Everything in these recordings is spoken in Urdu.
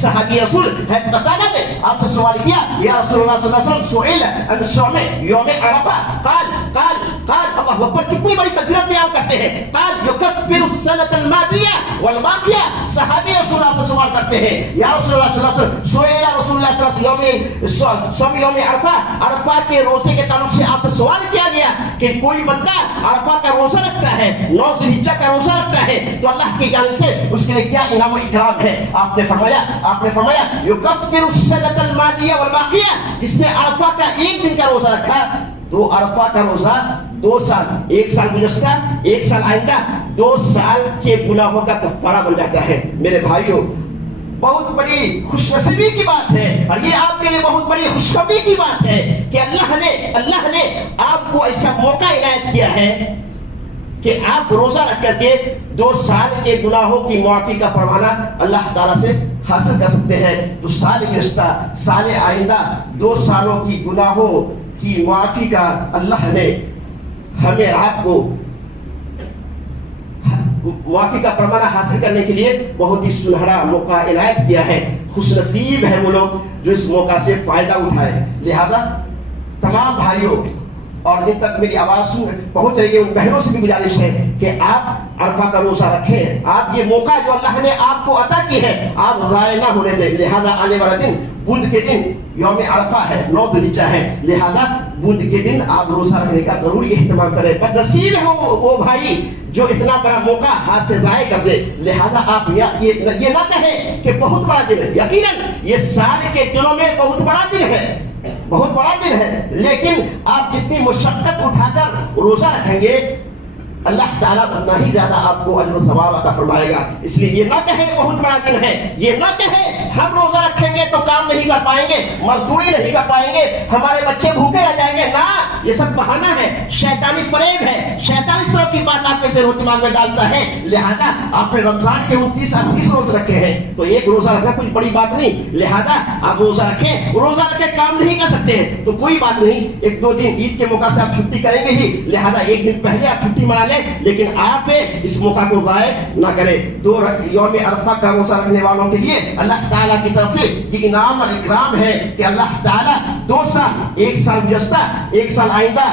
صحابی رسول ہے قتادہ نے آپ سے سوال کیا یا رسول اللہ صلی اللہ علیہ وسلم سئل عن صوم یوم عرفہ قال اللہ اکبر کتنی بڑی فضیلت بیان کرتے ہیں قال یکفر السنۃ الماضیہ والباقیہ صحابی رسول اللہ سے سوال کرتے ہیں یا رسول اللہ صلی اللہ علیہ وسلم سئل رسول اللہ صلی اللہ علیہ وسلم صوم یوم عرفہ عرفہ کے روزے کے تعلق سے آپ سے سوال کیا گیا کہ کوئی بندہ عرفہ کا روزہ رکھتا ہے 9 ذی الحجہ کا روزہ رکھتا ہے تو اللہ کی جانب سے اس کے لیے کیا انعام و اکرام ہے آپ نے فرمایا یکفر السنۃ الماضیہ والباقیہ جس نے عرفہ کا ایک دن کا روزہ رکھا تو عرفہ کا روزہ 2 سال 1 سال گزشتہ 1 سال آئندہ 2 سال کے گناہوں کا کفارہ بن جاتا ہے میرے بھائیوں بہت بڑی خوش نصیبی کی بات ہے اور یہ آپ کے لیے بہت بڑی خوشخبری کی بات ہے کہ اللہ نے آپ کو ایسا موقع عنایت کیا ہے کہ آپ روزہ رکھ کر کے 2 سال کے گناہوں کی معافی کا پروانہ اللہ تعالیٰ سے حاصل کر سکتے ہیں تو سال گزشتہ سال آئندہ 2 سالوں کی گناہوں کی معافی کا اللہ نے ہمیں آپ کو معافی کا پروانہ حاصل کرنے کے لیے بہت ہی سنہرا موقع عنایت کیا ہے خوش نصیب ہے وہ لوگ جو اس موقع سے فائدہ اٹھائے لہذا تمام بھائیوں اور جن تک میری آواز پہنچ رہی ہے ان بہنوں سے بھی گزارش ہے کہ آپ عرفہ کا روزہ رکھیں آپ یہ موقع جو اللہ نے آپ کو عطا کی ہے آپ ضائع نہ ہونے دیں لہذا آنے والا دن بدھ کے دن یوم عرفہ ہے 9 ذی الحجہ ہے لہذا بدھ کے دن آپ روزہ رکھنے کا ضروری اہتمام کریں بدنصیب ہے وہ بھائی جو اتنا بڑا موقع ہاتھ سے ضائع کر دے لہذا آپ یہ نہ کہیں کہ بہت بڑا دن ہے یقیناً یہ سال کے دنوں میں بہت بڑا دن ہے لیکن آپ جتنی مشقت اٹھا کر روزہ رکھیں گے اللہ تعالیٰ اتنا ہی زیادہ آپ کو اجر و ثواب عطا فرمائے گا اس لیے یہ نہ کہیں بہت بڑا دن ہے یہ نہ کہیں ہم روزہ رکھیں گے تو کام نہیں کر پائیں گے مزدوری نہیں کر پائیں گے ہمارے بچے بھوکے رہ جائیں گے نہ یہ سب بہانہ ہے شیطانی فریب ہے شیطان اس طرح کی بات آپ کے ذہن و دماغ میں ڈالتا ہے لہذا آپ نے رمضان کے 29 روز رکھے ہیں تو ایک روزہ رکھنا کوئی بڑی بات نہیں لہذا آپ روزہ رکھیں کام نہیں کر سکتے ہیں تو کوئی بات نہیں 1-2 دن عید کے موقع سے آپ چھٹی کریں گے ہی لہذا 1 دن پہلے آپ چھٹی منا لیں لیکن آپ اس موقع کو ضائع نہ کریں تو یوم عرفہ کا روزہ رکھنے والوں کے لیے اللہ تعالیٰ کی طرف سے یہ انعام اور اکرام ہے کہ اللہ تعالیٰ 2 سال 1 سال گزشتہ 1 سال آئندہ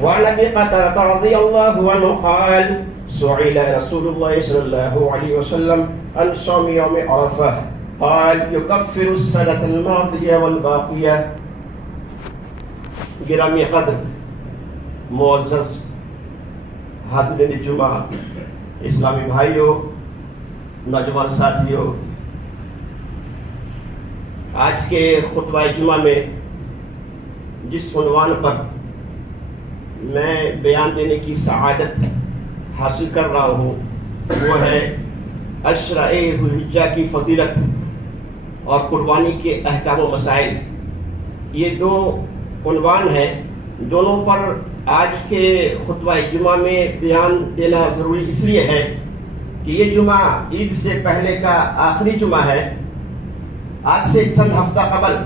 وعن ابي قتادة رضي الله عنه قال سئل رسول الله صلى الله عليه وسلم عن صوم يوم عرفة قال يكفر السنة الماضية والباقية گرامی قدر معزز حاضرین جمعہ اسلامی بھائیوں نوجوان ساتھیوں آج کے خطبہ جمعہ میں جس عنوان پر میں بیان دینے کی سعادت حاصل کر رہا ہوں وہ ہے عشرہ ذی الحجہ کی فضیلت اور قربانی کے احکام و مسائل یہ 2 عنوان ہے دونوں پر آج کے خطبہ جمعہ میں بیان دینا ضروری اس لیے ہے کہ یہ جمعہ عید سے پہلے کا آخری جمعہ ہے آج سے چند ہفتہ قبل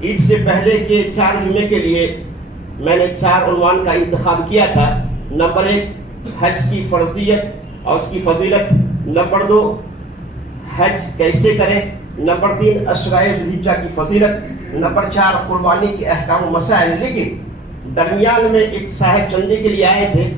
عید سے پہلے کے 4 جمعے کے لیے میں نے 4 عنوان کا انتخاب کیا تھا نمبر 1 حج کی فرضیت اور اس کی فضیلت نمبر 2 حج کیسے کریں نمبر 3 عشرہ ذی الحجہ کی فضیلت نمبر 4 قربانی کے احکام و مسائل لیکن درمیان میں ایک صاحب چندے کے لیے آئے تھے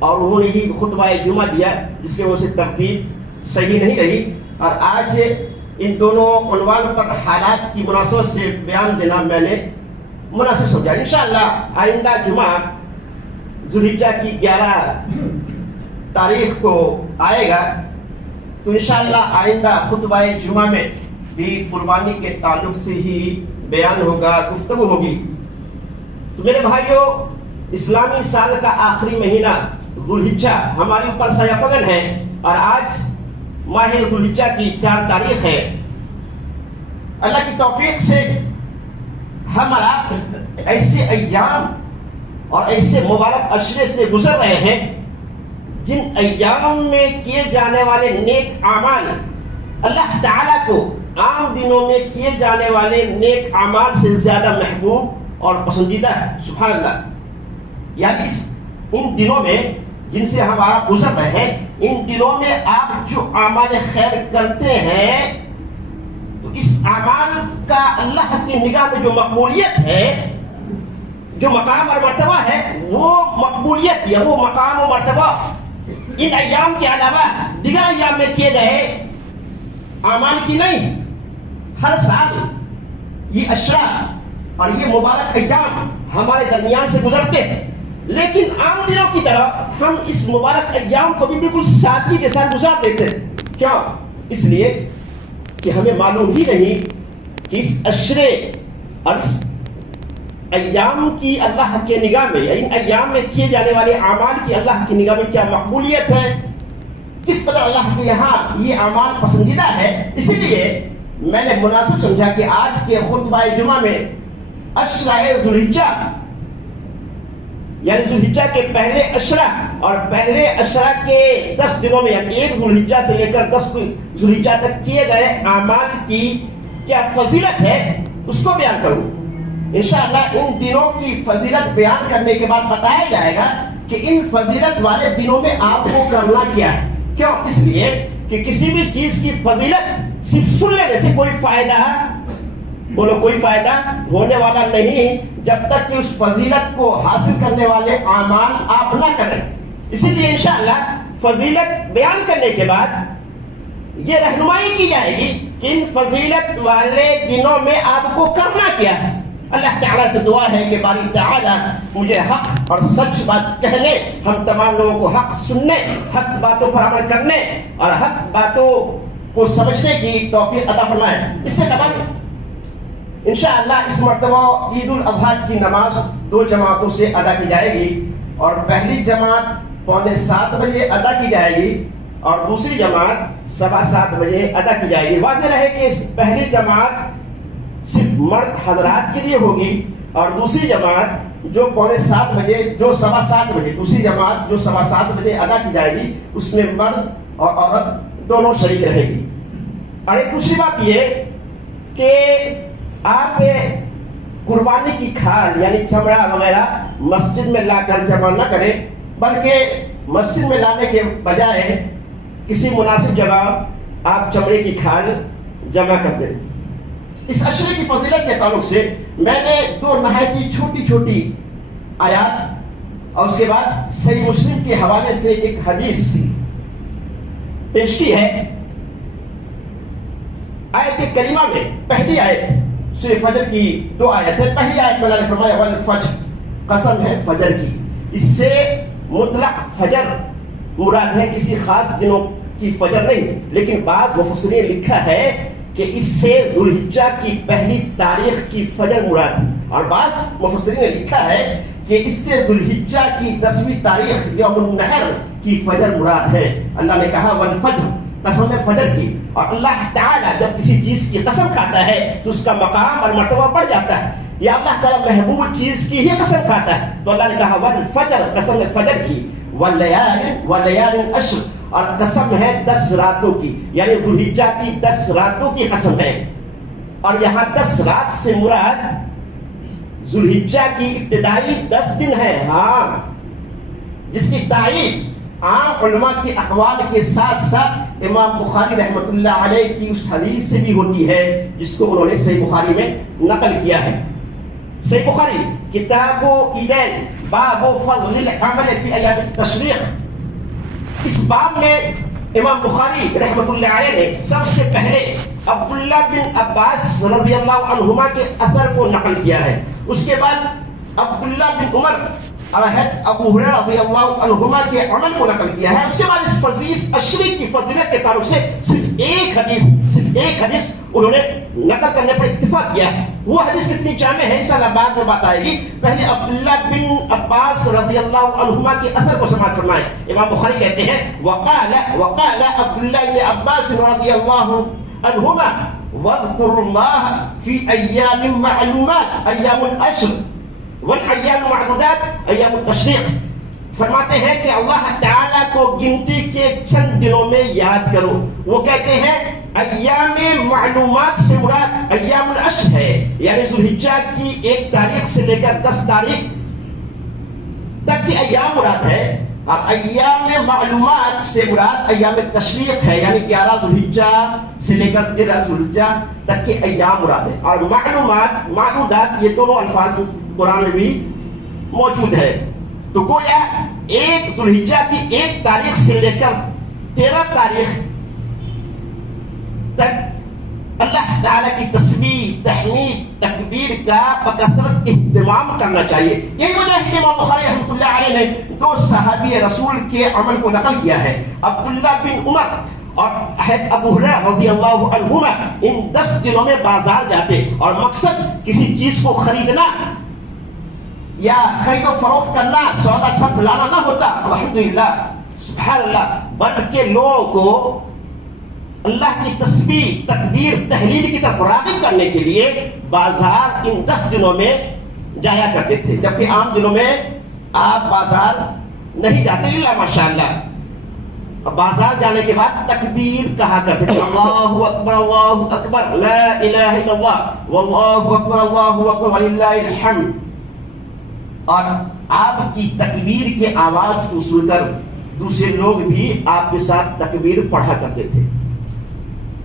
اور انہوں نے ہی خطبہ جمعہ دیا جس کی وجہ سے ترتیب صحیح نہیں رہی اور آج ان دونوں عنوان پر حالات کی مناسبت سے بیان دینا میں نے مناسب سمجھا انشاءاللہ آئندہ جمعہ ذی الحجہ کی 11 تاریخ کو آئے گا تو انشاءاللہ آئندہ خطبہ جمعہ میں بھی قربانی کے تعلق سے ہی بیان ہوگا گفتگو ہوگی تو میرے بھائیوں اسلامی سال کا آخری مہینہ ذی الحجہ ہمارے اوپر سایہ فگن ہے اور آج ماہ ذی الحجہ کی 4 تاریخ ہے اللہ کی توفیق سے ہمارا ایسے ایام اور ایسے مبارک عشرے سے گزر رہے ہیں جن ایام میں کیے جانے والے نیک اعمال اللہ تعالیٰ کو عام دنوں میں کیے جانے والے نیک اعمال سے زیادہ محبوب اور پسندیدہ ہے سبحان اللہ یعنی ان دنوں میں جن سے ہم آپ گزر رہے ہیں، ان دنوں میں آپ جو اعمال خیر کرتے ہیں تو اس اعمال کا اللہ کی نگاہ میں جو مقبولیت ہے، جو مقام اور مرتبہ ہے، وہ مقبولیت یا وہ مقام و مرتبہ ان ایام کے علاوہ دیگر ایام میں کیے گئے اعمال کی نہیں۔ ہر سال یہ اشرا اور یہ مبارک ایام ہمارے درمیان سے گزرتے ہیں، لیکن عام دنوں کی طرح ہم اس مبارک ایام کو بھی بالکل سادگی کے ساتھ گزار دیتے ہیں۔ کیا؟ اس لیے کہ ہمیں معلوم ہی نہیں کہ اس اشرے اور اس ایام کی اللہ کے نگاہ میں، ان ایام میں کیے جانے والے اعمال کی اللہ کی نگاہ میں کیا مقبولیت ہے، کس قدر اللہ کے یہاں یہ اعمال پسندیدہ ہے۔ اسی لیے میں نے مناسب سمجھا کہ آج کے خطبہ جمعہ میں اشرا ذو الحجہ یعنی ذو الحجہ کے پہلے اشرا اور پہلے اشرا کے 10 دنوں میں، یعنی 1 ذو الحجہ سے لے کر 10 ذو الحجہ تک کیے گئے اعمال کی کیا فضیلت ہے اس کو بیان کروں۔ انشاءاللہ ان دنوں کی فضیلت بیان کرنے کے بعد بتایا جائے گا کہ ان فضیلت والے دنوں میں آپ کو کرنا کیا ہے۔ کیوں؟ اس لیے کہ کسی بھی چیز کی فضیلت صرف سن لینے سے کوئی فائدہ، بولو کوئی فائدہ ہونے والا نہیں جب تک کہ اس فضیلت کو حاصل کرنے والے اعمال آپ نہ کریں۔ اسی لیے انشاءاللہ فضیلت بیان کرنے کے بعد یہ رہنمائی کی جائے گی کہ ان فضیلت والے دنوں میں آپ کو کرنا کیا ہے۔ اللہ تعالیٰ سے دعا ہے کہ باری تعالیٰ مجھے حق اور سچ بات کہنے، ہم تمام لوگوں کو حق سننے، حق باتوں پر عمل کرنے اور حق باتوں کو سمجھنے کی توفیق عطا فرمائے۔ اس سے قبل انشاءاللہ اس مرتبہ عید الاضحیٰ کی نماز 2 جماعتوں سے ادا کی جائے گی، اور پہلی جماعت 6:45 بجے ادا کی جائے گی اور دوسری جماعت 7:15 بجے ادا کی جائے گی۔ واضح رہے کہ اس پہلی جماعت صرف مرد حضرات کے لیے ہوگی، اور دوسری جماعت جو 6:45 بجے، جو 7:15 بجے، دوسری جماعت جو 7:15 بجے ادا کی جائے گی، اس میں مرد اور عورت دونوں شریک رہے گی۔ اور ایک دوسری بات یہ کہ آپ قربانی کی کھال یعنی چمڑا وغیرہ مسجد میں لا کر جمع نہ کریں، بلکہ مسجد میں لانے کے بجائے کسی مناسب جگہ آپ چمڑے کی کھال جمع کر دیں۔ اس اشرے کی فضیلت کے تعلق سے میں نے 2 نہایت ہی چھوٹی چھوٹی آیات اور اس کے بعد صحیح مسلم کے حوالے سے ایک حدیث پیش کی ہے۔ آیت کریمہ میں پہلی آیت سورہ فجر کی 2 آیت ہے۔ پہلی آیت میں اللہ نے فرمایا والفجر، قسم ہے فجر کی۔ اس سے مطلق فجر مراد ہے، کسی خاص دنوں کی فجر نہیں، لیکن بعض مفسرین نے لکھا ہے کہ اس سے ذو الحجہ کی پہلی تاریخ کی فجر مراد ہے، اور بعض مفسرین نے لکھا ہے کہ اس سے ذو الحجہ کی 10ویں تاریخ یوم النحر کی فجر مراد ہے۔ اللہ نے کہا والفجر، قسم ہے فجر کی، اور اللہ تعالیٰ جب کسی چیز کی قسم کھاتا ہے تو اس کا مقام اور مرتبہ بڑھ جاتا ہے، یا اللہ تعالیٰ محبوب چیز کی ہی قسم کھاتا ہے تو اللہ نے کہا والفجر، قسم ہے فجر کی، واللیال عشر، اور قسم ہے 10 راتوں کی، یعنی ذو الحجہ کی 10 راتوں کی قسم ہے۔ اور یہاں 10 رات سے مراد ذو الحجہ کی ابتدائی 10 دن ہے، ہاں، جس کی تائید عام علماء کے اقوال کے ساتھ ساتھ امام بخاری رحمۃ اللہ علیہ کی اس حدیث سے بھی ہوتی ہے جس کو انہوں نے صحیح بخاری میں نقل کیا ہے۔ صحیح بخاری کتاب عیدین باب فضل العمل فی ایام التشریق، اس باب میں امام بخاری رحمۃ اللہ علیہ نے سب سے پہلے عبداللہ بن عباس رضی اللہ عنہما کے اثر کو نقل کیا ہے، اس کے بعد عبداللہ بن عمر اور ابو ہریرہ رضی اللہ عنہما کے عمل کو نقل کیا ہے، اس کے بعد اس فضیلت اشری کی فضیلت کے تعلق سے صرف ایک حدیث انہوں نے نقل کرنے پر اتفاق کیا ہے۔ وہ حدیث کتنی جامع ہے انشاءاللہ بعد میں بات آئے گی۔ پہلے عبداللہ بن عباس رضی اللہ عنہما کے اثر کو سماعت فرمائیں۔ امام بخاری کہتے ہیں وقال عبداللہ بن عباس رضی اللہ عنہما واذکر اللہ فی ایام معلومات ایام العشر والایام المعدودات ایام التشریق، فرماتے ہیں کہ اللہ تعالیٰ کو گنتی کے چند دنوں میں یاد کرو۔ وہ کہتے ہیں ایام معلومات سے مراد ایام العشر ہے، یعنی ذو الحجہ کی 1 تاریخ سے لے کر 10 تاریخ تک کی ایام مراد ہے، اور ایام معلومات سے مراد ایام تشریق ہے، یعنی 11 ذوالحجہ سے لے کر 13 ذوالحجہ تک کے ایام مراد ہے. اور معلومات، معدودات، یہ دونوں الفاظ قرآن میں بھی موجود ہے. تو گویا 1 ذوالحجہ کی 1 تاریخ سے لے کر 13 تاریخ تک اللہ تعالیٰ کی تسبیح، تحمید، تکبیر کا بکثرت اہتمام کرنا چاہیے. یہی وجہ ہے کہ امام بخاری رحمۃ اللہ علیہ نے 2 صحابی رسول کے عمل کو نقل کیا ہے، عبداللہ بن عمر اور ابو ہریرہ رضی اللہ عنہما. ان 10 دنوں میں بازار جاتے اور مقصد کسی چیز کو خریدنا یا خرید و فروخت کرنا، سودا صرف لانا نہ ہوتا، الحمدللہ سبحان اللہ، بلکہ لوگوں کو اللہ کی تسبیح، تکبیر، تحلیل کی طرف راغب کرنے کے لیے بازار ان 10 دنوں میں جایا کرتے تھے. جبکہ عام دنوں میں آپ بازار نہیں جاتے الا ماشاءاللہ. بازار جانے کے بعد تکبیر کہا کرتے تھے، اللہ اکبر اللہ اکبر لا الہ الا اللہ واللہ اکبر اللہ اکبر وللہ الحمد. اور آپ کی تکبیر کے آواز کو سن کر دوسرے لوگ بھی آپ کے ساتھ تکبیر پڑھا کرتے تھے.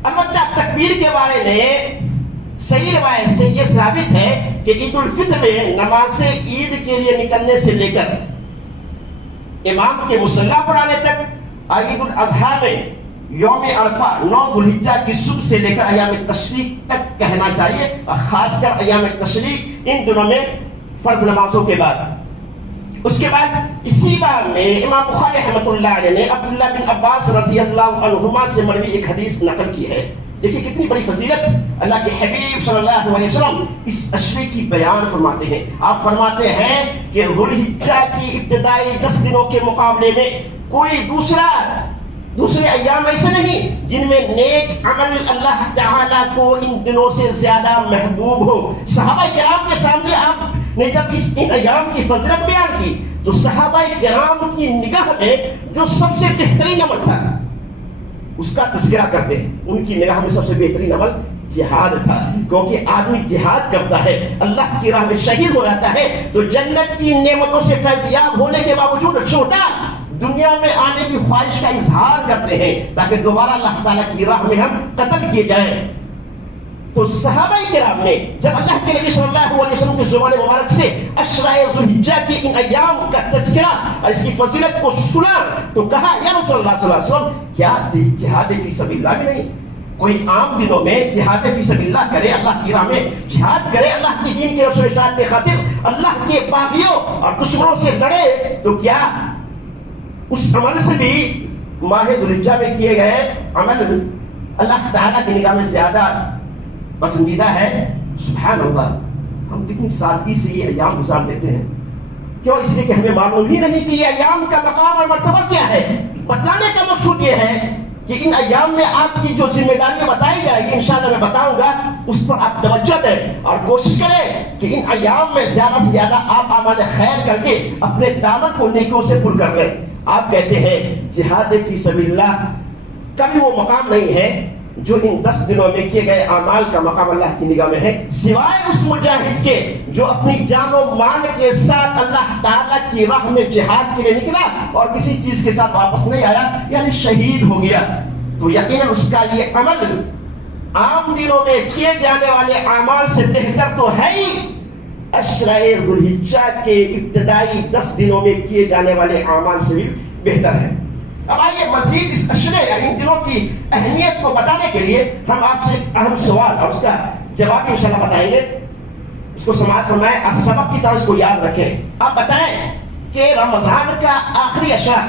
البتہ تکبیر کے بارے میں صحیح روایت سے یہ ثابت ہے کہ عید الفطر میں نماز عید کے لیے نکلنے سے لے کر امام کے مصلی پر آنے تک، عید الاضحیٰ میں یوم عرفہ 9 ذوالحجہ کی صبح سے لے کر ایام تشریق تک کہنا چاہیے، اور خاص کر ایام تشریق ان دنوں میں فرض نمازوں کے بعد. اس کے بعد اسی بار میں امام بخاری رحمۃ اللہ علیہ نے عبداللہ بن عباس رضی اللہ عنہما سے مروی ایک حدیث نقل کی ہے. دیکھیں کتنی بڑی فضیلت اللہ کے حبیب صلی اللہ علیہ وسلم اس عشرے کی بیان فرماتے ہیں. آپ فرماتے ہیں کہ ذوالحجہ کی ابتدائی 10 دنوں کے مقابلے میں کوئی دوسرے ایام ایسے نہیں جن میں نیک عمل اللہ تعالیٰ کو ان دنوں سے زیادہ محبوب ہو. صحابہ کرام کے سامنے آپ نے جب ان ایام کی فضیلت بیان کی تو صحابہ کرام کی نگاہ میں جو سب سے بہترین عمل تھا اس کا تذکرہ کرتے ہیں. ان کی نگاہ میں سب سے بہترین عمل جہاد تھا، کیونکہ آدمی جہاد کرتا ہے، اللہ کی راہ میں شہید ہو جاتا ہے تو جنت کی نعمتوں سے فیضیاب ہونے کے باوجود چھوٹا دنیا میں آنے کی خواہش کا اظہار کرتے ہیں تاکہ دوبارہ اللہ تعالیٰ کی راہ میں ہم قتل کیے جائیں. تو صحابہ کرام نے جب اللہ کے نبی صلی اللہ علیہ وسلم کی زبان مبارک سے عشرہ ذوالحجہ کے ان ایام کا تذکرہ اور اس کی فضیلت کو سنا تو کہا یا رسول اللہ صلی اللہ علیہ وسلم، کیا جہاد فی سبیل اللہ بھی نہیں؟ کوئی عام دنوں میں جہاد فی سبیل اللہ کرے، اللہ کی راہ میں جہاد کرے، اللہ کی دین کے رسول اشاعت کے خاطر اللہ کے باغیوں اور دشمنوں سے لڑے، تو کیا اس عمل سے بھی ماہ ذوالحجہ میں کیے گئے عمل اللہ تعالیٰ کی نگاہ میں زیادہ پسندیدہ ہے؟ سبحان اللہ. ہم کتنی سادگی سے یہ ایام گزار دیتے ہیں. کیوں؟ اس لیے کہ ہمیں معلوم ہی نہیں کہ یہ ایام کا مقام اور مرتبہ کیا ہے. بتانے کا مقصود یہ ہے کہ ان ایام میں آپ کی جو ذمہ داریاں بتائی جائے گی انشاءاللہ میں بتاؤں گا، اس پر آپ توجہ دیں اور کوشش کریں کہ ان ایام میں زیادہ سے زیادہ آپ اعمال خیر کر کے اپنے دامن کو نیکیوں سے پر کر لیں. آپ کہتے ہیں جہاد فی سبیل اللہ کا بھی وہ مقام نہیں ہے جو ان 10 دنوں میں کیے گئے اعمال کا مقام اللہ کی نگاہ میں ہے، سوائے اس مجاہد کے جو اپنی جان و مال کے ساتھ اللہ تعالیٰ کی راہ میں جہاد کے لیے نکلا اور کسی چیز کے ساتھ واپس نہیں آیا، یعنی شہید ہو گیا. تو یقیناً اس کا یہ عمل عام دنوں میں کیے جانے والے اعمال سے بہتر تو ہے ہی، عشرہ ذوالحجہ کے ابتدائی 10 دنوں میں کیے جانے والے اعمال سے بھی بہتر ہے. اب آئیے مزید اس عشرے یعنی ان دنوں کی اہمیت کو بتانے کے لیے ہم آپ سے اہم سوال اور اس کا جواب انشاءاللہ بتائیں گے. اس کو سماعت فرمائیں اور سبق کی طرح اس کو یاد رکھیں. آپ بتائیں کہ رمضان کا آخری عشرہ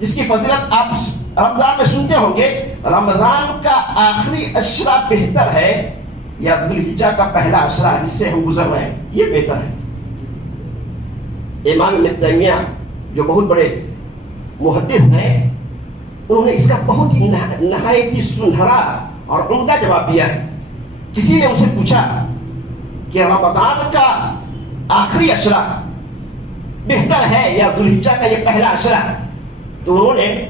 جس کی فضیلت آپ رمضان میں سنتے ہوں گے، رمضان کا آخری عشرہ بہتر ہے یا ذوالحجہ کا پہلا عشرہ جس سے ہم گزر رہے ہیں یہ بہتر ہے؟ امام ابن تیمیہ جو بہت بڑے محدث ہیں انہوں نے اس کا بہت ہی نہایت سنہرا اور عمدہ جواب دیا ہے. کسی نے ان سے پوچھا کہ رمضان کا آخری عشرہ بہتر ہے یا ذوالحجہ کا یہ پہلا عشرہ؟ تو انہوں نے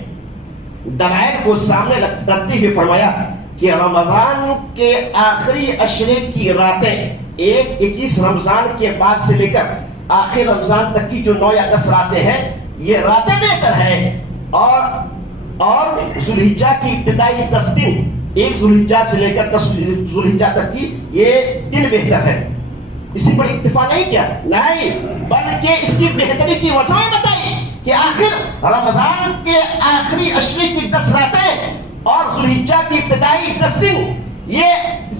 دلائل کو سامنے رکھتے ہوئے فرمایا کہ رمضان کے آخری عشرے کی راتیں 21 رمضان کے بعد سے لے کر آخر رمضان تک کی جو 9 یا 10 راتیں ہیں یہ راتیں بہتر ہے، اور ذوالحجہ کی ابتدائی 10 دن، 1 ذوالحجہ سے لے کر 10 ذوالحجہ تک کی یہ دن بہتر ہے۔ اسی پر اکتفا نہیں کیا، نہیں بلکہ اس کی بہتری کی وجہ بتائی کہ آخر رمضان کے آخری عشرے کی 10 راتیں اور ذوالحجہ کی ابتدائی 10 دن یہ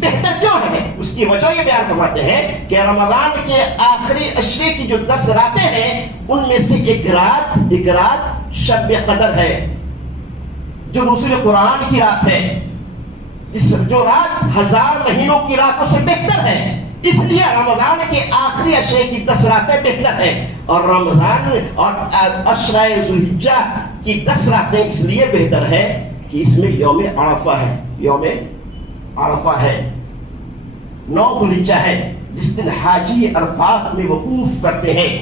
بہتر کیوں ہے؟ اس کی وجہ یہ بیان فرماتے ہیں کہ رمضان کے آخری عشرے کی جو 10 راتیں ہیں ان میں سے ایک رات شب قدر ہے، جو نزول قرآن کی رات ہے، جو رات 1000 مہینوں کی راتوں سے بہتر ہے۔ اس لیے رمضان کے آخری عشرے کی 10 راتیں بہتر ہیں، اور رمضان اور عشرہ ذوالحجہ کی 10 راتیں اس لیے بہتر ہے کہ اس میں یوم عرفہ ہے، یوم عرفہ ہے، 9 ذوالحجہ ہے، جس دن حاجی عرفات میں وقوف کرتے ہیں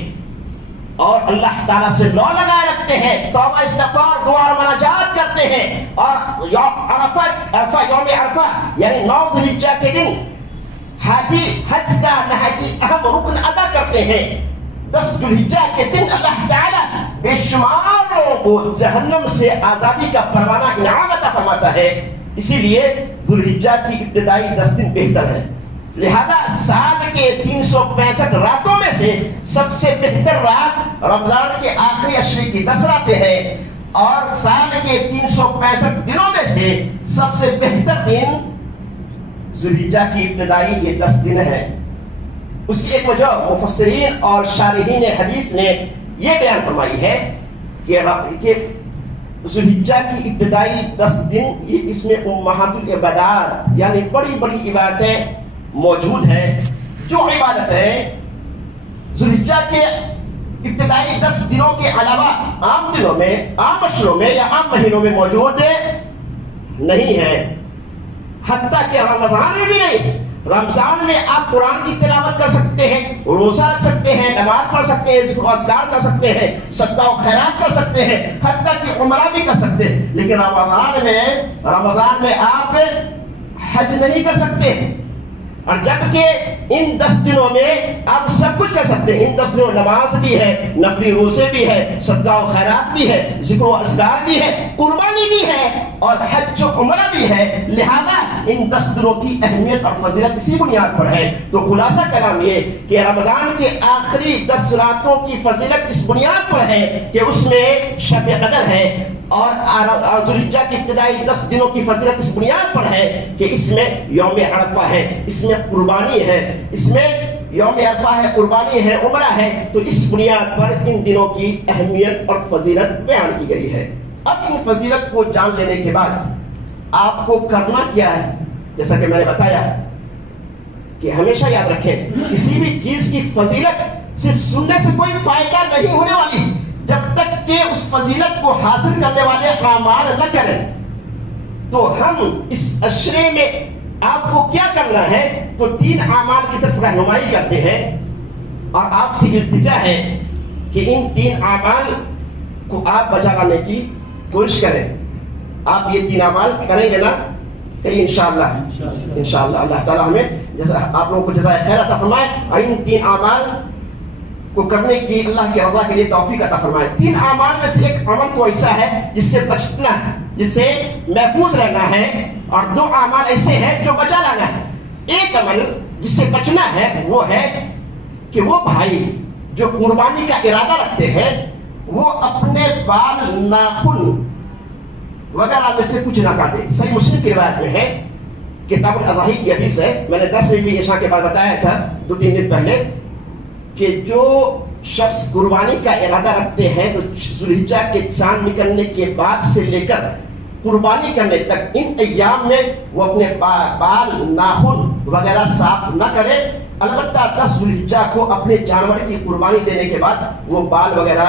اور اللہ تعالیٰ سے لو لگائے رکھتے ہیں، توبہ استغفار دعا اور مناجات کرتے ہیں، اور یوم عرفہ یعنی 9 ذوالحجہ کے دن حاجی حج کا نہایت اہم رکن ادا کرتے ہیں۔ 10 ذوالحجہ کے دن اللہ تعالیٰ بے شمار لوگوں کو جہنم سے آزادی کا پروانہ انعام عطا فرماتا ہے۔ اسی لیے ذوالحجہ کی ابتدائی 10 دن بہتر ہے، لہذا سال کے 365 راتوں میں سے سب سے بہتر رات رمضان کے آخری عشرے کی 10 راتیں ہیں، اور سال کے 365 دنوں میں سے سب سے بہتر دن ذوالحجہ کی ابتدائی یہ 10 دن ہے۔ اس کی ایک وجہ مفسرین اور شارحین حدیث نے یہ بیان فرمائی ہے کہ ذوالحجہ کی ابتدائی 10 دن یہ اس میں امہات العبادات یعنی بڑی بڑی عبادتیں موجود ہیں، جو عبادتیں ذوالحجہ کے ابتدائی 10 دنوں کے علاوہ عام دنوں میں، عام اشروں میں یا عام مہینوں میں موجود نہیں ہے، حتیٰ کہ رمضان میں بھی نہیں۔ رمضان میں آپ قرآن کی تلاوت کر سکتے ہیں، روزہ رکھ سکتے ہیں، نماز پڑھ سکتے ہیں، ذکر و اذکار کر سکتے ہیں، صدقہ و خیرات کر سکتے ہیں، حتیٰ کہ عمرہ بھی کر سکتے ہیں، لیکن رمضان میں آپ حج نہیں کر سکتے، اور جبکہ ان 10 دنوں میں آپ سب کچھ کر سکتے ہیں۔ ان 10 دنوں نماز بھی ہے، نفلی روزے بھی ہے، صدقہ و خیرات بھی ہے، ذکر و اذکار بھی ہے، قربانی بھی ہے، اور حج و عمرہ بھی ہے، لہذا ان 10 دنوں کی اہمیت اور فضیلت اسی بنیاد پر ہے۔ تو خلاصہ کلام یہ کہ رمضان کے آخری 10 راتوں کی فضیلت اس بنیاد پر ہے کہ اس میں شب قدر ہے، اور ذوالحجہ کی ابتدائی 10 دنوں کی فضیلت اس بنیاد پر ہے کہ اس میں یوم عرفہ ہے، اس میں قربانی ہے، اس میں یوم عرفہ ہے، قربانی ہے، عمرہ ہے، تو اس بنیاد پر ان دنوں کی اہمیت اور فضیلت بیان کی گئی ہے۔ اب ان فضیلت کو جان لینے کے بعد آپ کو کرنا کیا ہے؟ جیسا کہ میں نے بتایا کہ ہمیشہ یاد رکھیں کسی بھی چیز کی فضیلت صرف سننے سے کوئی فائدہ نہیں ہونے والی جب تک کہ اس فضیلت کو حاصل کرنے والے اعمال نہ کریں۔ تو ہم اس عشرے میں آپ کو کیا کرنا ہے؟ تو 3 اعمال کی طرف رہنمائی کرتے ہیں، اور آپ سے التجا ہے کہ ان 3 اعمال کو آپ بجا لانے کی کوشش کریں۔ آپ یہ 3 اعمال کریں گے نا؟ کہ انشاءاللہ اللہ تعالیٰ ہمیں جیسا آپ لوگوں کو جزائے خیر عطا فرمائے، اور ان 3 اعمال کو کرنے کی اللہ کی رضا کے لیے توفیق عطا فرمائے۔ 3 اعمال میں سے ایک عمل تو ایسا ہے جس سے بچنا ہے، جس سے محفوظ رہنا ہے، اور 2 اعمال ایسے ہیں جو بچا لانا ہے۔ ایک عمل جس سے بچنا ہے وہ ہے کہ وہ بھائی جو قربانی کا ارادہ رکھتے ہیں وہ اپنے بال، ناخن وغیرہ میں سے کچھ نہ کاٹے۔ صحیح مسلم کی روایت میں ہے، کتاب الاضحی کی حدیث ہے، میں نے درس میں بھی عشاء کے بعد بتایا تھا 2-3 دن پہلے، کہ جو شخص قربانی کا ارادہ رکھتے ہیں تو ذوالحجہ کے چاند نکلنے کے بعد سے لے کر قربانی کرنے تک ان ایام میں وہ اپنے بال، ناخن وغیرہ صاف نہ کرے، البتہ 10 ذوالحجہ کو اپنے جانور کی قربانی دینے کے بعد وہ بال وغیرہ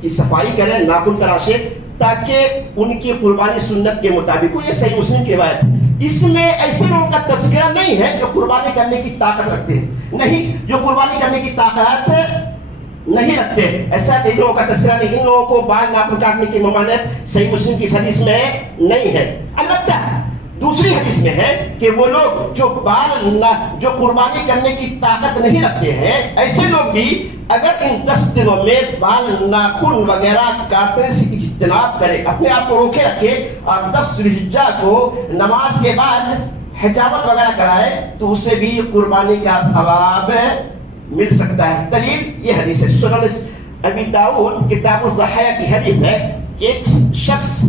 کی صفائی کرے، ناخن تراشے، تاکہ ان کی قربانی سنت کے مطابق ہو۔ یہ صحیح مسلم کی روایت ہے۔ اس میں ایسے لوگوں کا تذکرہ نہیں ہے جو قربانی کرنے کی طاقت رکھتے ہیں، نہیں، جو قربانی کرنے کی طاقت نہیں رکھتے، ایسا ان لوگوں کا تذکرہ نہیں۔ ان لوگوں کو بال ناخن کاٹنے کی ممانعت صحیح مسلم کی حدیث میں نہیں ہے۔ البتہ دوسری حدیث میں ہے کہ وہ لوگ جو قربانی کرنے کی طاقت نہیں رکھتے ہیں، ایسے لوگ بھی اگر ان 10 دنوں میں بال ناخن وغیرہ کاٹنے سے اجتناب کرے، اپنے آپ کو روکے رکھے اور 10 ذی الحجہ کو نماز کے بعد حجامت وغیرہ کرائے تو اسے بھی قربانی کا ثواب مل سکتا ہے۔ دلیل یہ حدیث ہے، سنن ابی داؤد کتاب الضحیہ کی حدیث ہے کہ ایک شخص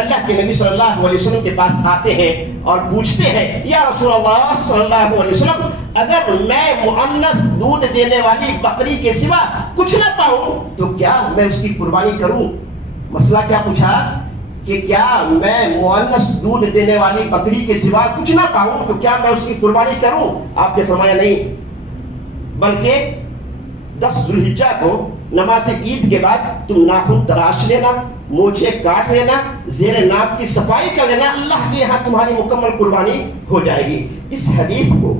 اللہ کے نبی صلی اللہ علیہ وسلم کے پاس آتے ہیں اور پوچھتے ہیں، یا رسول اللہ صلی اللہ علیہ وسلم، اگر میں مؤنث دودھ دینے والی بکری کے سوا کچھ نہ پاؤں تو کیا میں اس کی قربانی کروں؟ مسئلہ کیا پوچھا کہ کیا میں مؤنث دودھ دینے والی بکری کے سوا کچھ نہ پاؤں تو کیا میں اس کی قربانی کروں؟ آپ نے فرمایا نہیں، بلکہ 10 ذی الحجہ کو نماز عید کے بعد تم ناخن تراش لینا، مونچھیں کاٹ لینا، زیر ناف کی صفائی کر لینا، اللہ کے یہاں تمہاری مکمل قربانی ہو جائے گی۔ اس حدیث کو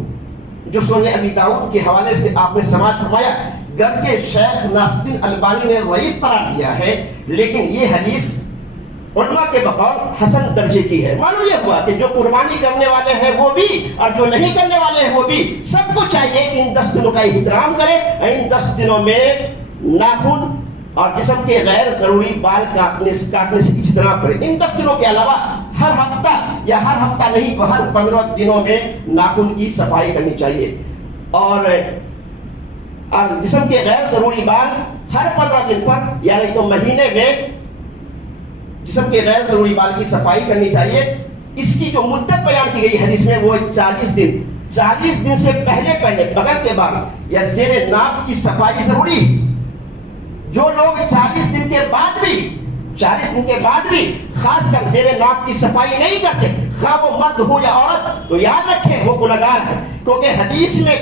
جو سنن ابی داؤد کے حوالے سے آپ نے سماعت فرمایا، گرچہ شیخ ناصر الدین البانی نے ضعیف قرار دیا ہے، لیکن یہ حدیث علماء کے بقول حسن درجے کی ہے۔ معلوم یہ ہوا کہ جو قربانی کرنے والے ہیں وہ بھی اور جو نہیں کرنے والے ہیں وہ بھی، سب کو چاہیے کہ ان 10 دنوں کا احترام کرے، ان 10 دنوں میں ناخن اور جسم کے غیر ضروری بال کاٹنے سے اجتناب کرے۔ ان 10 دنوں کے علاوہ ہر ہفتہ یا ہر ہفتہ نہیں تو ہر 15 دنوں میں ناخن کی صفائی کرنی چاہیے، اور جسم کے غیر ضروری بال ہر 15 دن پر یعنی تو مہینے میں جسم کے غیر ضروری بال کی صفائی کرنی چاہیے۔ اس کی جو مدت بیان کی گئی حدیث میں وہ 40 دن، 40 دن سے پہلے بغل کے بال یا زیر ناف کی صفائی ضروری۔ جو لوگ 40 دن کے بعد بھی خاص کر زیر ناف کی صفائی نہیں کرتے، خواہ وہ مرد ہو یا عورت، تو یاد رکھیں وہ گنہگار ہے، کیونکہ حدیث میں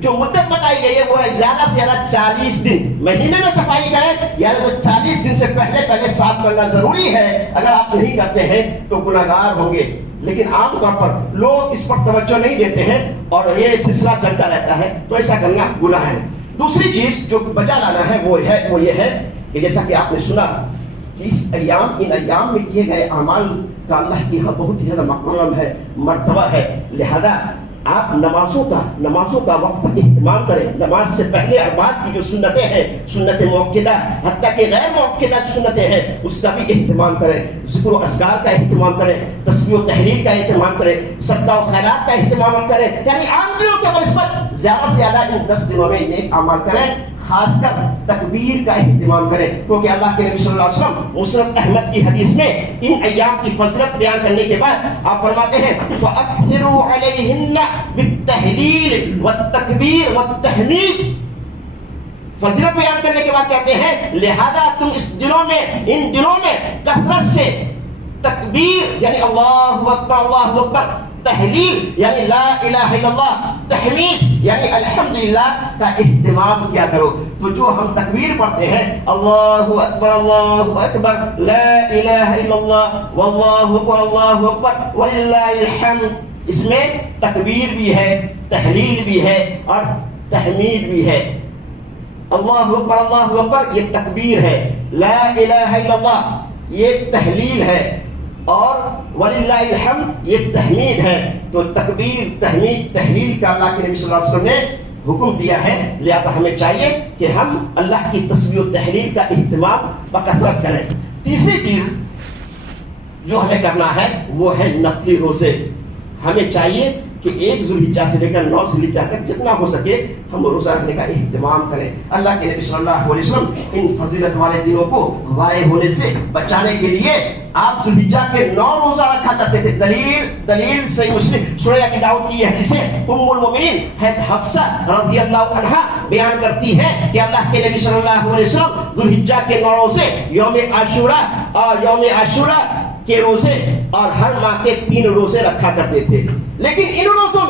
جو مدت بتائی گئی ہے وہ ہے زیادہ سے زیادہ 40 دن۔ مہینے میں صفائی کریں یعنی تو 40 دن سے پہلے صاف کرنا ضروری ہے، اگر آپ نہیں کرتے ہیں تو گنہگار ہوں گے۔ لیکن عام طور پر لوگ اس پر توجہ نہیں دیتے ہیں اور یہ سلسلہ چلتا رہتا ہے، تو ایسا کرنا گناہ ہے۔ دوسری چیز جو بجا لانا ہے وہ یہ ہے کہ جیسا کہ آپ نے سنا کہ ان ایام میں کیے گئے اعمال کا اللہ کی یہاں بہت ہی زیادہ مقام ہے، مرتبہ ہے، لہذا آپ نمازوں کا وقت پر اہتمام کریں۔ نماز سے پہلے اور بعد کی جو سنتیں ہیں، سنت موقدہ حتیٰ کہ غیر موقدہ سنتیں ہیں، اس کا بھی اہتمام کریں، ذکر و اذکار کا اہتمام کریں، تسبیح و تحلیل کا اہتمام کریں، صدقہ و خیرات کا اہتمام کریں، یعنی عام دنوں کے بنسبت زیادہ سے زیادہ ان 10 دنوں میں نیک اعمال کریں، خاص کر تکبیر کا اہتمام کریں، کیونکہ اللہ کے نبی صلی اللہ علیہ وسلم مسند احمد کی حدیث میں ان ایام کی فضیلت بیان کرنے کے بعد آپ فرماتے ہیں فَأَكْثِرُوا عَلَيْهِنَّ بِالتَّهْلِيلِ وَالتَّكْبِيرِ وَالتَّحْمِيدِ۔ فضیلت بیان کرنے کے بعد کہتے ہیں لہذا تم ان دنوں میں کثرت سے تکبیر یعنی اللہ اکبر، تحلیل یعنی لا الہ الا اللہ، تحمید یعنی الحمدللہ کا اہتمام کیا کرو۔ تو جو ہم تکبیر پڑھتے ہیں اللہ اکبر لا الہ الا اللہ واللہ اکبر وللہ الحمد، اس میں تکبیر بھی ہے، تحلیل بھی ہے اور تحمید بھی ہے۔ اللہ اکبر یہ تکبیر ہے، لا الہ الا اللہ یہ تحلیل ہے، اور وللہ الحمد یہ تحمید ہے۔ تو تکبیر، تحمید، تحلیل کا اللہ کے نبی صلی اللہ علیہ وسلم نے حکم دیا ہے، لہذا ہمیں چاہیے کہ ہم اللہ کی تسبیح و تحلیل کا اہتمام بکثرت کریں۔ تیسری چیز جو ہمیں کرنا ہے وہ ہے نفلی روزے۔ ہمیں چاہیے کہ 1 ذی الحجہ سے لے کر 9 ذی الحجہ تک جتنا ہو سکے ہم روزہ رکھنے کا اہتمام کریں۔ اللہ کے نبی صلی اللہ علیہ وسلم ان فضیلت والے دنوں کو ضائع ہونے سے بچانے کے لیے آپ ذی الحجہ کے 9 روزہ رکھا کرتے تھے۔ دلیل صحیح مسلم سورہ ابی داؤد کی یہ حدیث ام المؤمنین حفصہ رضی اللہ عنہا بیان کرتی ہے کہ اللہ کے نبی صلی اللہ علیہ وسلم ذی الحجہ کے 9 روزے، یوم عاشورہ کے روزے اور ہر ماہ کے 3 روزے رکھا کرتے تھے۔ لیکن ان روزوں